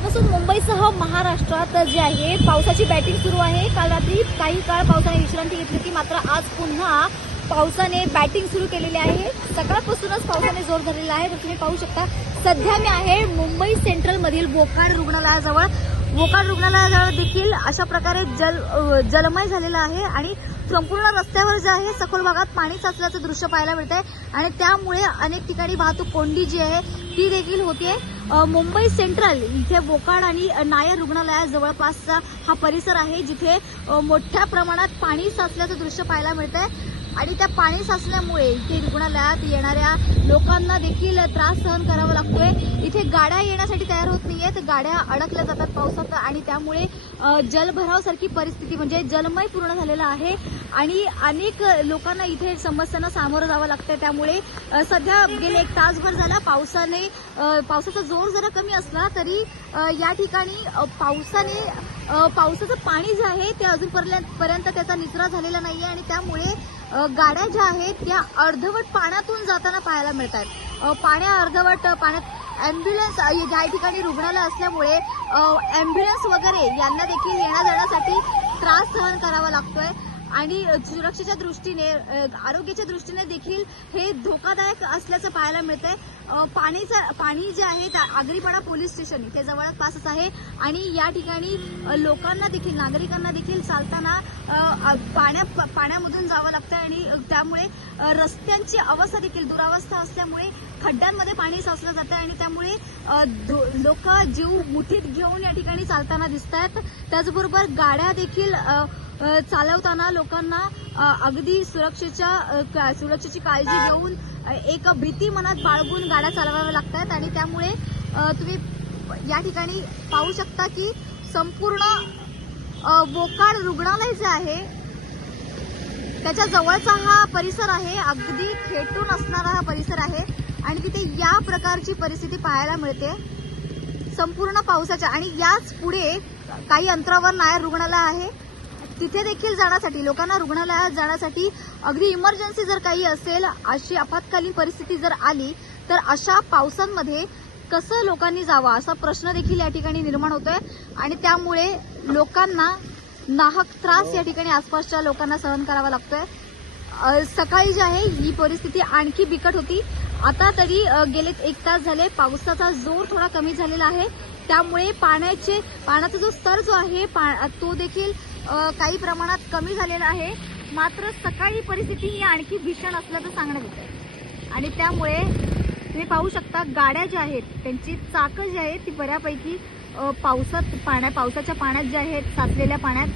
कालपासून मुंबईसह महाराष्ट्रात जे आहे पावसाची बॅटिंग सुरू आहे. काल रात्री काही काळ पावसाने विश्रांती घेतली होती मात्र आज पुन्हा पावसाने बॅटिंग सुरू केलेली आहे. सकाळपासूनच पावसाने जोर धरलेला आहे. तर तुम्ही पाहू शकता सध्या मी आहे मुंबई सेंट्रल मधील बोकाड रुग्णालयाजवळ. बोकाड रुग्णालयाजवळ देखील अशा प्रकारे जल जलमय झालेला आहे आणि संपूर्ण रस्त्यावर जे आहे सखोल भागात पाणी साचल्याचं दृश्य पाहायला मिळत आहे आणि त्यामुळे अनेक ठिकाणी वाहतूक कोंडी जी आहे ती देखील होते अ, मुंबई सेंट्रल इथे बोकाड आणि नायर रुग्णालया जवळपासचा हा परिसर आहे जिथे मोठ्या प्रमाणात पाणी साचल्याचं दृश्य पाहायला मिळत आहे आणि त्या पाणी साचल्यामुळे इथे रुग्णालयात येणाऱ्या लोकांना देखील त्रास सहन करावा लागतोय. इथे गाड्या येण्यासाठी तयार होत नाहीयेत. गाड्या अडकल्या जातात पावसात आणि त्यामुळे जलभरावसारखी परिस्थिती म्हणजे जलमय पूर्ण झालेला आहे आणि अनेक लोकांना इथे समस्यांना सामोरं जावं लागतंय. त्यामुळे सध्या गेले एक तासभर झाला. पावसाने पावसाचा जोर जरा कमी असला तरी या ठिकाणी पावसाने पावसाचं पाणी जे आहे ते अजूनपर्यंत पर्यंत त्याचा निचरा झालेला नाहीये आणि त्यामुळे गाड्या ज्या आहेत त्या अर्धवट पाण्यातून जाताना पाहायला मिळत आहेत पाण्या अर्धवट पाण्यात ॲम्ब्युलन्स ज्या ठिकाणी रुग्णालय असल्यामुळे ॲम्ब्युलन्स वगैरे यांना देखील येण्या जाण्यासाठी त्रास सहन करावा लागतोय. आणि सुरक्षेच्या दृष्टीने आरोग्याच्या दृष्टीने देखील हे धोकादायक असल्याचं पाहायला मिळतंय. आहे पाणीचं पाणी जे आहे त्या आगरीपाडा पोलीस स्टेशन इथे जवळपासच आहे. आणि या ठिकाणी लोकांना देखील नागरिकांना देखील चालताना पाण्या पाण्यामधून जावं लागतं आणि त्यामुळे रस्त्यांची अवस्था देखील दुरावस्था असल्यामुळे खड्ड्यांमध्ये पाणी साचलं जातं आणि त्यामुळे लोक जीव मुठीत घेऊन या ठिकाणी चालताना दिसत आहेत त्याचबरोबर गाड्या देखील चालवताना लोकांना अगदी सुरक्षेच्या का- सुरक्षेची काळजी घेऊन एक भीती मनात बाळगून गाड्या चालवाव्या लागतात आणि त्यामुळे तुम्ही या ठिकाणी पाहू शकता की संपूर्ण बोकाड रुग्णालय जे आहे त्याच्या जवळचा हा परिसर आहे अगदी खेटून असणारा हा परिसर आहे आणि तिथे या प्रकारची परिस्थिती पाहायला मिळते. संपूर्ण पावसाच्या आणि याच पुढे काही अंतरावर नायर रुग्णालय आहे. तिथे देखील जाण्यासाठी लोकांना रुग्णालयात जाण्यासाठी अगदी इमर्जन्सी जर काही असेल अशी आपत्कालीन परिस्थिती जर आली तर अशा पावसांमध्ये कसं लोकांनी जावं? असा प्रश्न देखील या ठिकाणी निर्माण होतोय. आणि त्यामुळे लोकांना नाहक त्रास या ठिकाणी आसपासच्या लोकांना सहन करावा लागतोय. सकाळी जी आहे ही परिस्थिती आणखी बिकट होती. आता तरी गेले एक तास झाले. पावसाचा जोर थोडा कमी झालेला आहे. त्यामुळे पाण्याचे पाण्याचा जो स्तर जो आहे पा- तो देखील काही प्रमाणात कमी झालेलं आहे. मात्र सकाळी परिस्थिती ही आणखी भीषण असल्याचं सांगण्यात येत आहे आणि त्यामुळे तुम्ही पाहू शकता गाड्या ज्या आहेत त्यांची चाकं जी आहेत ती बऱ्यापैकी पावसात पाण्या पावसाच्या पाण्यात ज्या आहेत साचलेल्या पाण्यात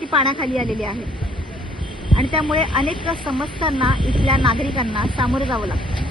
ती पाण्याखाली आलेली आहेत. आणि त्यामुळे अनेक समस्यांना इथल्या नागरिकांना सामोरं जावं लागतं.